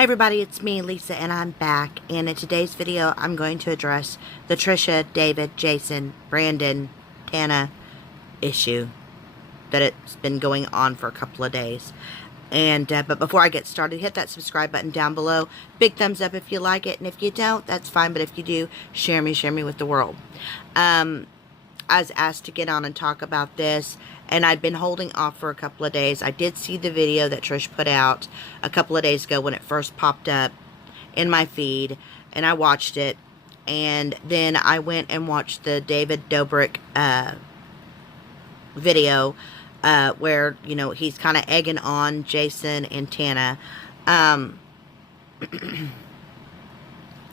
Hey everybody, it's me, Lisa, and I'm back. And in today's video, I'm going to address the Trisha, David, Jason, Brandon, Tana issue that it's been going on for a couple of days. And but before I get started, hit that subscribe button down below. Big thumbs up if you like it, and if you don't, that's fine. But if you do, share me with the world. I was asked to get on and talk about this, and I'd been holding off for a couple of days. I did see the video that Trish put out a couple of days ago when it first popped up in my feed, and I watched it. And then I went and watched the David Dobrik video where, you know, he's kind of egging on Jason and Tana. I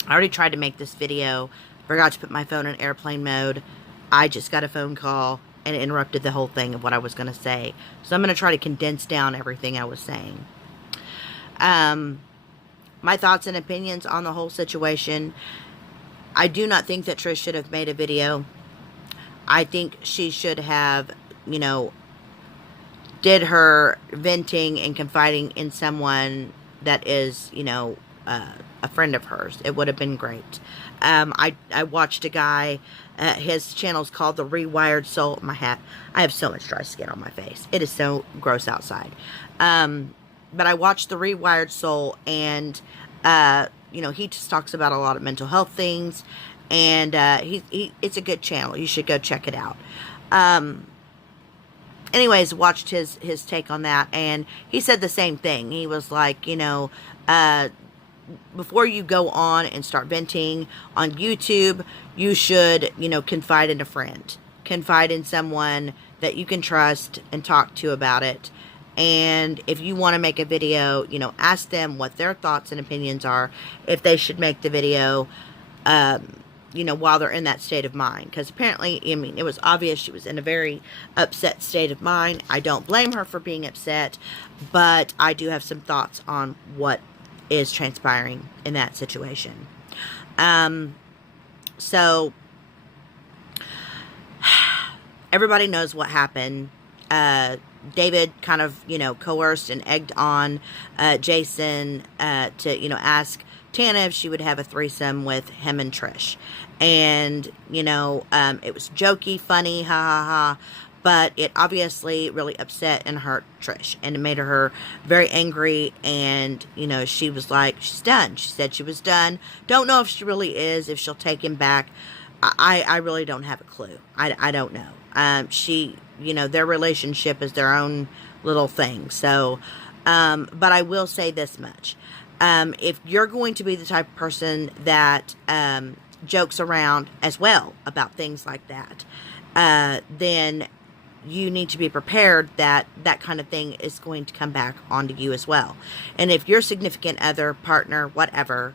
already tried to make this video, forgot to put my phone in airplane mode. I just got a phone call and it interrupted the whole thing of what I was going to say. So I'm going to try to condense down everything I was saying. My thoughts and opinions on the whole situation. I do not think that Trish should have made a video. I think she should have, you know, did her venting and confiding in someone that is, you know, a friend of hers. It would have been great. I watched a guy, his channel's called The Rewired Soul. My hat, I have so much dry skin on my face. It is so gross outside. But I watched The Rewired Soul, and, you know, he just talks about a lot of mental health things, and it's a good channel. You should go check it out. Anyways, watched his take on that, and he said the same thing. He was like, you know, before you go on and start venting on YouTube, you should, you know, confide in a friend. Confide in someone that you can trust and talk to about it. And if you want to make a video, you know, ask them what their thoughts and opinions are, if they should make the video, you know, while they're in that state of mind. Because apparently, I mean, it was obvious she was in a very upset state of mind. I don't blame her for being upset, but I do have some thoughts on what is transpiring in that situation. So everybody knows what happened. David kind of, you know, coerced and egged on Jason to, you know, ask Tana if she would have a threesome with him and Trish. And, you know, it was jokey, funny, ha ha ha. But it obviously really upset and hurt Trish. And it made her very angry. And, you know, she was like, she's done. She said she was done. Don't know if she really is, if she'll take him back. I really don't have a clue. I don't know. You know, their relationship is their own little thing. So, but I will say this much. If you're going to be the type of person that jokes around as well about things like that, then you need to be prepared that that kind of thing is going to come back onto you as well. And if your significant other, partner, whatever,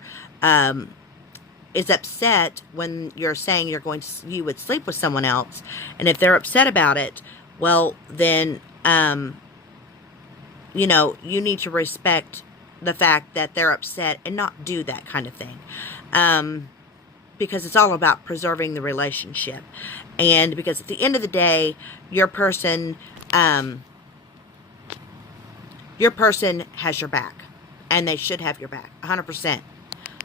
is upset when you're saying you would sleep with someone else, and if they're upset about it, well, then, you know, you need to respect the fact that they're upset and not do that kind of thing. Because it's all about preserving the relationship. And because at the end of the day, your person has your back. And they should have your back. 100%.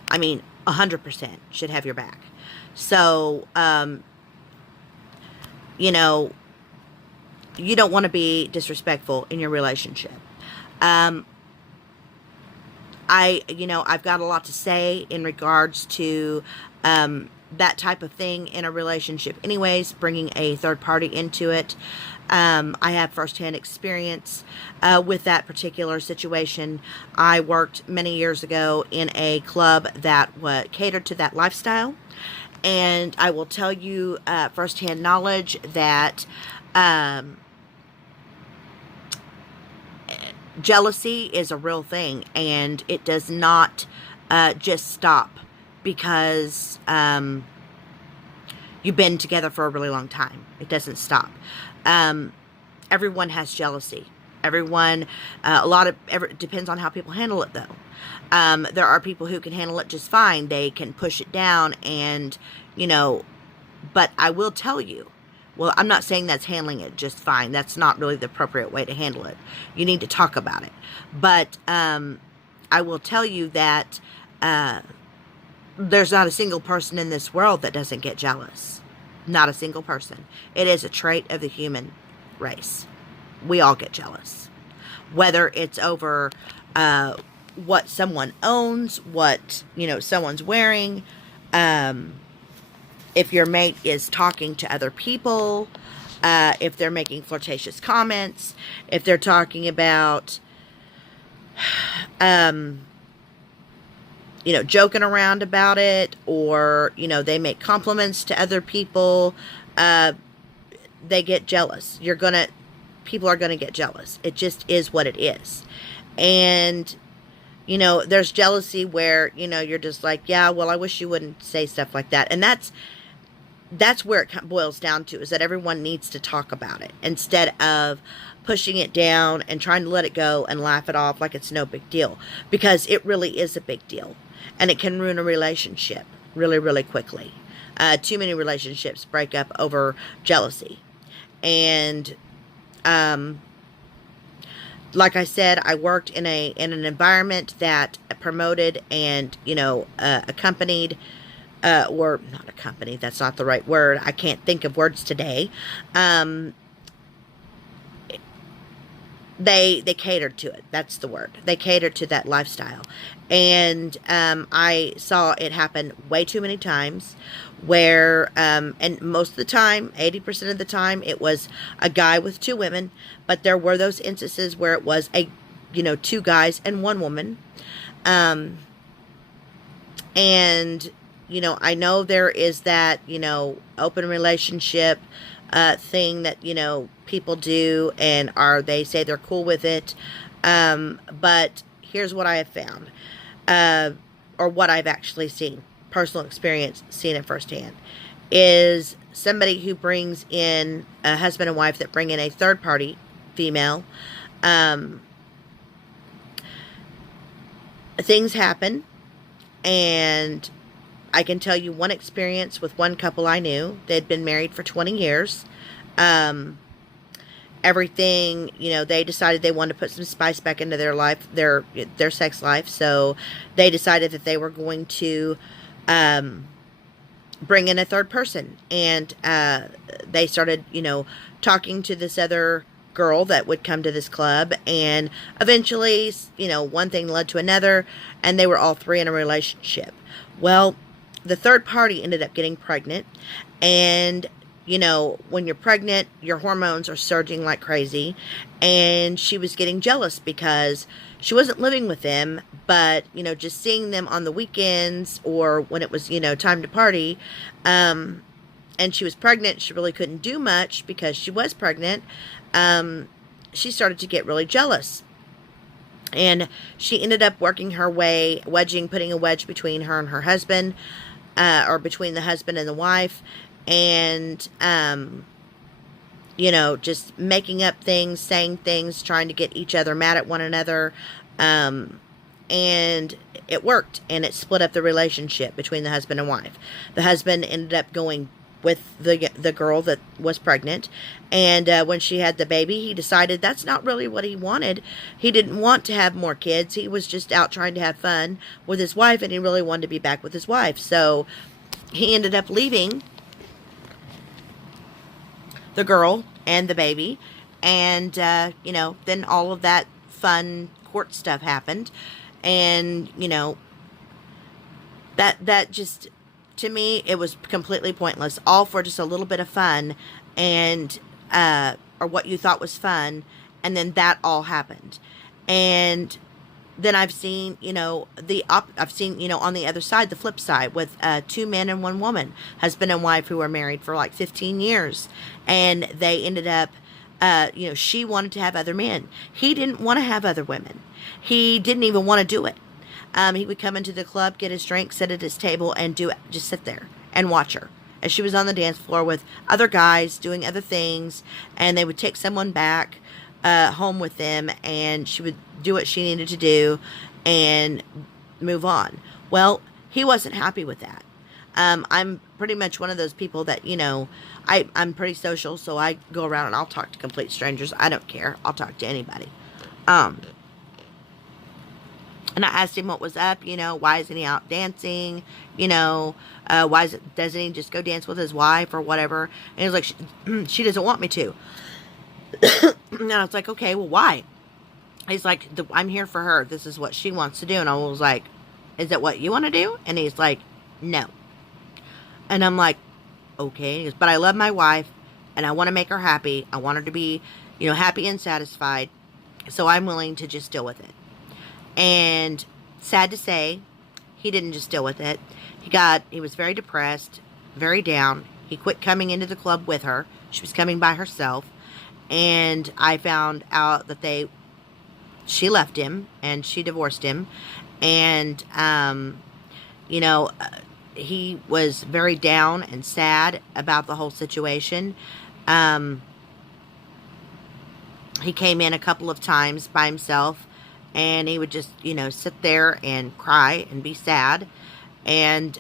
I mean, 100% should have your back. So, you know, you don't want to be disrespectful in your relationship. You know, I've got a lot to say in regards to that type of thing in a relationship anyways, bringing a third party into it. I have firsthand experience with that particular situation. I worked many years ago in a club that catered to that lifestyle. And I will tell you firsthand knowledge that jealousy is a real thing, and it does not just stop because you've been together for a really long time. It doesn't stop. Everyone has jealousy. Everyone, it depends on how people handle it, though. There are people who can handle it just fine. They can push it down and, you know, but I will tell you, well, I'm not saying that's handling it just fine. That's not really the appropriate way to handle it. You need to talk about it. But I will tell you that there's not a single person in this world that doesn't get jealous. Not a single person. It is a trait of the human race. We all get jealous. Whether it's over what someone owns, what, someone's wearing, if your mate is talking to other people, if they're making flirtatious comments, if they're talking about, joking around about it, or, they make compliments to other people, they get jealous. People are gonna get jealous. It just is what it is. And, there's jealousy where, you're just like, yeah, well, I wish you wouldn't say stuff like that. And that's where it boils down to, is that everyone needs to talk about it instead of pushing it down and trying to let it go and laugh it off like it's no big deal, because it really is a big deal, and it can ruin a relationship really, really quickly. Too many relationships break up over jealousy. And like I said, I worked in an environment that promoted and accompanied, or not accompanied, that's not the right word, I can't think of words today. They catered to it. That's the word. They catered to that lifestyle. And I saw it happen way too many times where, and most of the time, 80% of the time, it was a guy with two women. But there were those instances where it was two guys and one woman. And, I know there is that, open relationship thing that, people do, and they say they're cool with it. But here's what I have found, or what I've actually seen, personal experience, seen it firsthand, is somebody who brings in a husband and wife that bring in a third party female. Things happen, and I can tell you one experience with one couple I knew. They'd been married for 20 years. Everything, they decided they wanted to put some spice back into their life, their sex life. So they decided that they were going to bring in a third person. And they started, talking to this other girl that would come to this club. And eventually, one thing led to another, and they were all three in a relationship. Well, the third party ended up getting pregnant, and when you're pregnant, your hormones are surging like crazy, and she was getting jealous because she wasn't living with them, but just seeing them on the weekends or when it was time to party, and she was pregnant. She really couldn't do much because she was pregnant. She started to get really jealous. And she ended up working her way, putting a wedge between her and her husband, or between the husband and the wife, and, just making up things, saying things, trying to get each other mad at one another, and it worked, and it split up the relationship between the husband and wife. The husband ended up going with the girl that was pregnant, and when she had the baby, he decided that's not really what he wanted. He didn't want to have more kids. He was just out trying to have fun with his wife, and he really wanted to be back with his wife. So he ended up leaving the girl and the baby, and then all of that fun court stuff happened, and that just, to me, it was completely pointless, all for just a little bit of fun, and or what you thought was fun, and then that all happened. And then I've seen, I've seen, on the other side, the flip side, with two men and one woman, husband and wife, who were married for like 15 years, and they ended up, she wanted to have other men. He didn't want to have other women. He didn't even want to do it. He would come into the club, get his drink, sit at his table, and do it. Just sit there and watch her as she was on the dance floor with other guys doing other things, and they would take someone back home with them, and she would do what she needed to do and move on. Well, he wasn't happy with that. I'm pretty much one of those people that, I'm pretty social, so I go around and I'll talk to complete strangers. I don't care. I'll talk to anybody. And I asked him what was up, why isn't he out dancing? Doesn't he just go dance with his wife or whatever? And he was like, she doesn't want me to. And I was like, okay, well, why? He's like, I'm here for her. This is what she wants to do. And I was like, is it what you want to do? And he's like, no. And I'm like, okay. He goes, but I love my wife and I want to make her happy. I want her to be, happy and satisfied. So I'm willing to just deal with it. And sad to say, he didn't just deal with it. He was very depressed, very down. He quit coming into the club with her. She was coming by herself. And I found out that she left him and she divorced him. And, he was very down and sad about the whole situation. He came in a couple of times by himself and he would just, sit there and cry and be sad. And,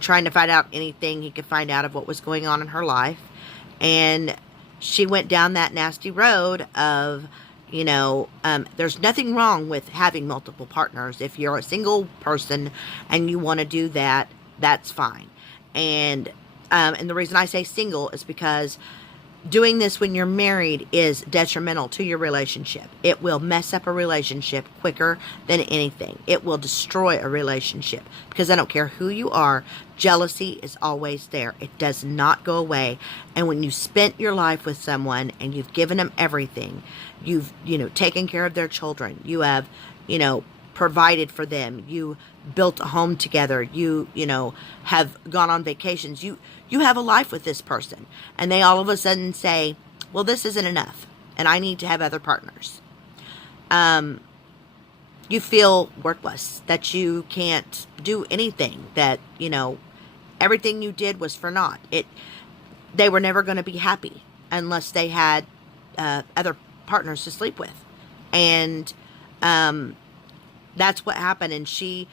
trying to find out anything he could find out of what was going on in her life. And she went down that nasty road of, there's nothing wrong with having multiple partners. If you're a single person and you want to do that, that's fine. And the reason I say single is because doing this when you're married is detrimental to your relationship. It will mess up a relationship quicker than anything. It will destroy a relationship because I don't care who you are. Jealousy is always there. It does not go away. And when you spent your life with someone and you've given them everything, you've, taken care of their children, you have, provided for them, you built a home together, you have gone on vacations, you have a life with this person, and they all of a sudden say, well, this isn't enough and I need to have other partners. You feel worthless, that you can't do anything, that everything you did was for naught. They were never going to be happy unless they had other partners to sleep with. And that's what happened. And she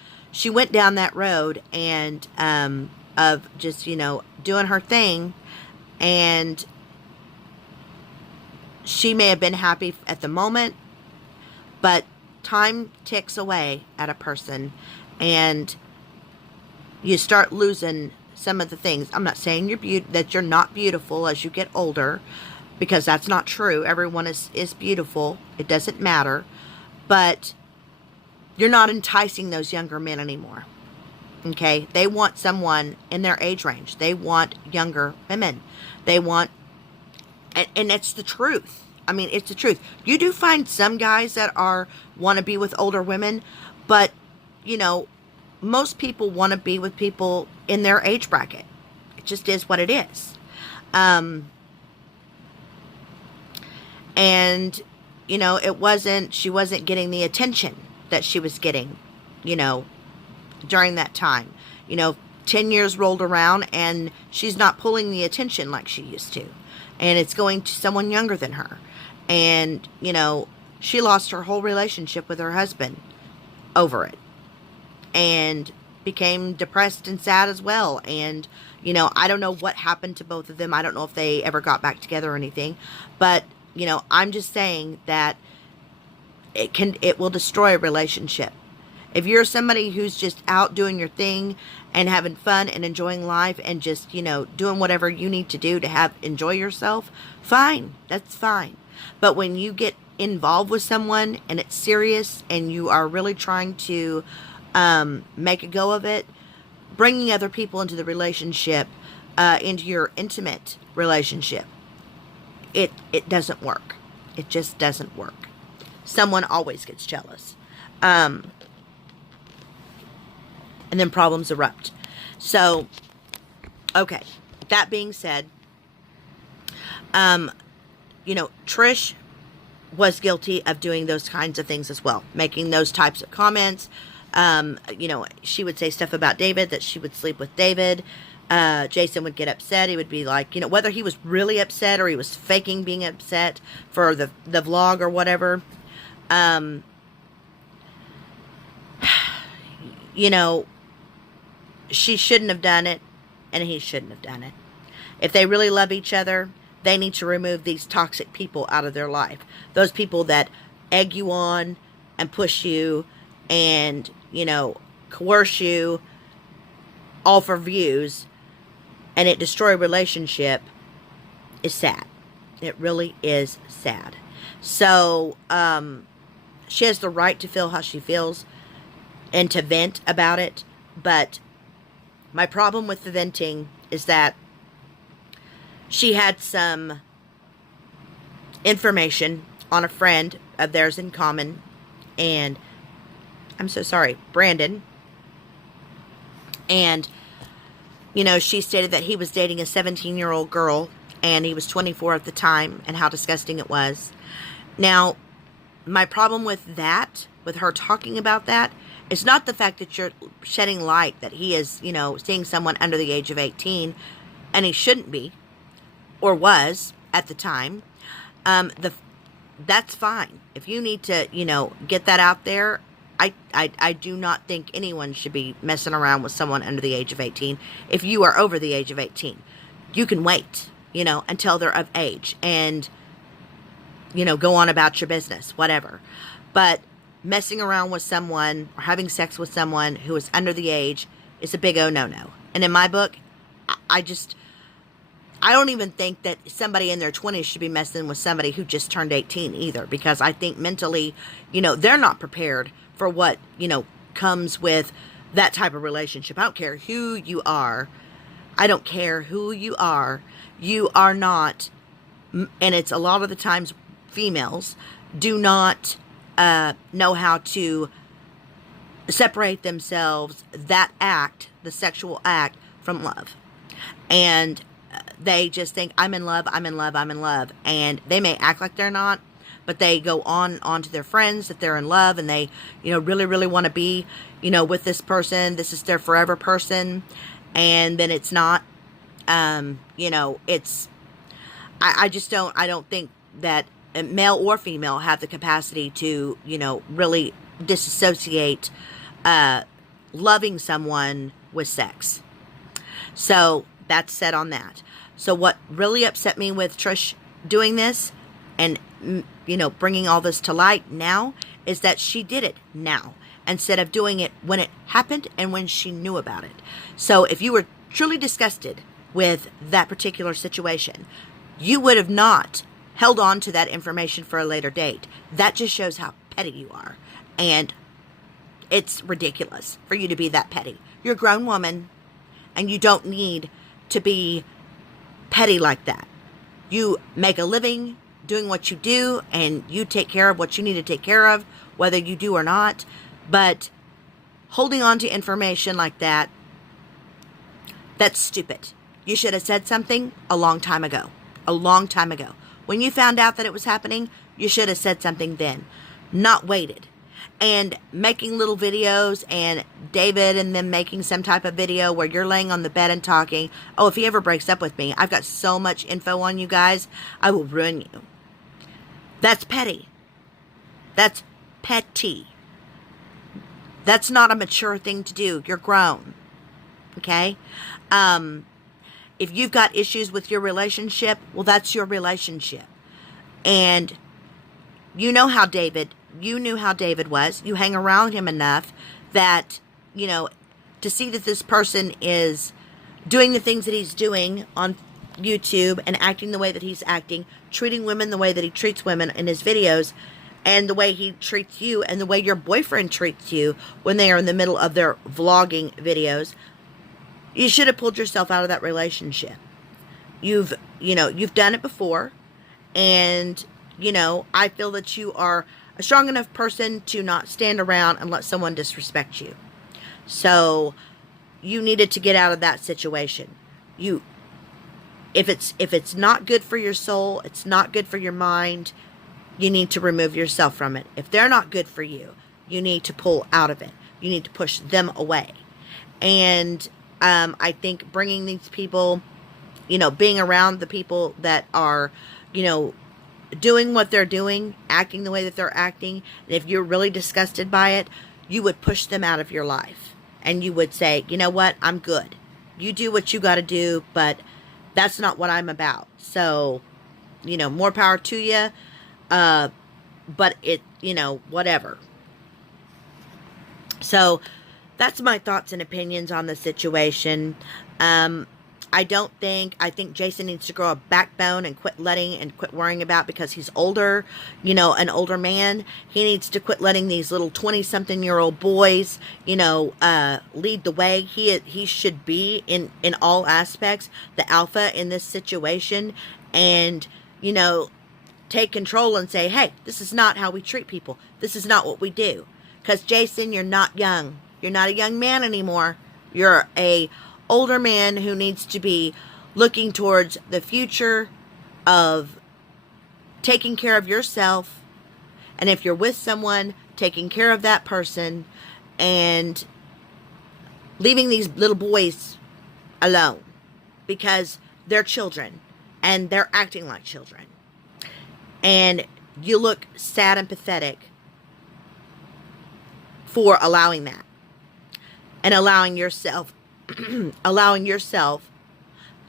went down that road and of just doing her thing, and she may have been happy at the moment, but time ticks away at a person and you start losing some of the things. I'm not saying that you're not beautiful as you get older, because that's not true. Everyone is beautiful. It doesn't matter. But you're not enticing those younger men anymore. Okay? They want someone in their age range. They want younger women. They want, and it's the truth. I mean, it's the truth. You do find some guys that want to be with older women, but, most people want to be with people in their age bracket. It just is what it is. And, she wasn't getting the attention that she was getting, during that time. 10 years rolled around and she's not pulling the attention like she used to. And it's going to someone younger than her. And, she lost her whole relationship with her husband over it. And became depressed and sad as well. And, I don't know what happened to both of them. I don't know if they ever got back together or anything. But, I'm just saying that it will destroy a relationship. If you're somebody who's just out doing your thing and having fun and enjoying life and just, doing whatever you need to do to enjoy yourself, fine. That's fine. But when you get involved with someone and it's serious and you are really trying to make a go of it, bringing other people into the relationship, into your intimate relationship, it doesn't work. It just doesn't work. Someone always gets jealous. And then problems erupt. So, okay. That being said, Trish was guilty of doing those kinds of things as well. Making those types of comments. She would say stuff about David, that she would sleep with David. Jason would get upset. He would be like, whether he was really upset or he was faking being upset for the vlog or whatever. She shouldn't have done it, and he shouldn't have done it. If they really love each other, they need to remove these toxic people out of their life. Those people that egg you on, and push you and, you know, coerce you all for views, and it destroy a relationship, is sad. It really is sad. So, she has the right to feel how she feels and to vent about it. But my problem with the venting is that she had some information on a friend of theirs in common. And I'm so sorry, Brandon. And, you know, she stated that he was dating a 17-year-old girl and he was 24 at the time, and how disgusting it was. Now, my problem with that, with her talking about that, is not the fact that you're shedding light that he is, you know, seeing someone under the age of 18, and he shouldn't be, or was at the time. That's fine. If you need to, you know, get that out there, I do not think anyone should be messing around with someone under the age of 18. If you are over the age of 18, you can wait, you know, until they're of age and, you know, go on about your business, whatever. But messing around with someone or having sex with someone who is under the age is a big no-no. And in my book, I don't even think that somebody in their 20s should be messing with somebody who just turned 18 either, because I think mentally, you know, they're not prepared for what, you know, comes with that type of relationship. I don't care who you are. I don't care who you are. You are not, and it's a lot of the times females do not know how to separate themselves, that act, the sexual act, from love. And they just think, I'm in love, I'm in love, I'm in love. And they may act like they're not, but they go on to their friends that they're in love, and they, you know, really, really want to be, you know, with this person. This is their forever person. And then it's not, you know, it's, I don't think that male or female have the capacity to, you know, really disassociate loving someone with sex. So that's said on that. So what really upset me with Trish doing this and, you know, bringing all this to light now is that she did it now instead of doing it when it happened and when she knew about it. So if you were truly disgusted with that particular situation, you would have not held on to that information for a later date. That just shows how petty you are. And it's ridiculous for you to be that petty. You're a grown woman, and you don't need to be petty like that. You make a living doing what you do, and you take care of what you need to take care of, whether you do or not. But holding on to information like that, that's stupid. You should have said something a long time ago. A long time ago. When you found out that it was happening, you should have said something then, not waited. And making little videos, and David and them making some type of video where you're laying on the bed and talking, oh, if he ever breaks up with me, I've got so much info on you guys, I will ruin you. That's petty. That's petty. That's not a mature thing to do. You're grown. Okay? If you've got issues with your relationship, well, that's your relationship. And you know how you knew how David was. You hang around him enough that, you know, to see that this person is doing the things that he's doing on YouTube and acting the way that he's acting, treating women the way that he treats women in his videos, and the way he treats you, and the way your boyfriend treats you when they are in the middle of their vlogging videos. You should have pulled yourself out of that relationship. You've done it before. And, you know, I feel that you are a strong enough person to not stand around and let someone disrespect you. So you needed to get out of that situation. If it's not good for your soul, it's not good for your mind, you need to remove yourself from it. If they're not good for you, you need to pull out of it. You need to push them away. And I think bringing these people, you know, being around the people that are, you know, doing what they're doing, acting the way that they're acting, and if you're really disgusted by it, you would push them out of your life. And you would say, you know what, I'm good. You do what you got to do, but that's not what I'm about. So, you know, more power to you. But it, you know, whatever. So that's my thoughts and opinions on the situation. I think Jason needs to grow a backbone and quit worrying about, because he's older, an older man. He needs to quit letting these little 20-something-year-old boys, lead the way. He should be in all aspects the alpha in this situation, and, take control and say, hey, this is not how we treat people. This is not what we do. Because, Jason, you're not young. You're not a young man anymore. You're a older man who needs to be looking towards the future of taking care of yourself, and if you're with someone, taking care of that person, and leaving these little boys alone, because they're children and they're acting like children, and you look sad and pathetic for allowing that, and allowing yourself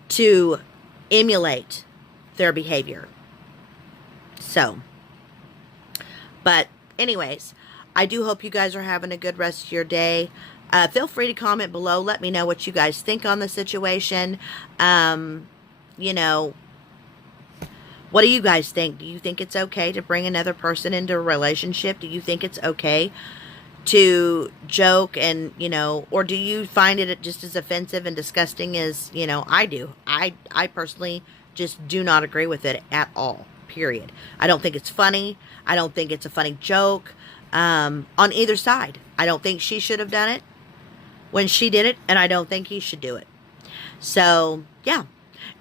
to emulate their behavior. So, but anyways, I do hope you guys are having a good rest of your day. Feel free to comment below. Let me know what you guys think on the situation. What do you guys think? Do you think it's okay to bring another person into a relationship? Do you think it's okay to joke and, or do you find it just as offensive and disgusting as, I do? I personally just do not agree with it at all, period. I don't think it's funny. I don't think it's a funny joke on either side. I don't think she should have done it when she did it, and I don't think he should do it. So, yeah.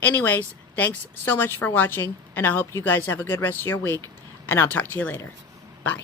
Anyways, thanks so much for watching, and I hope you guys have a good rest of your week, and I'll talk to you later. Bye.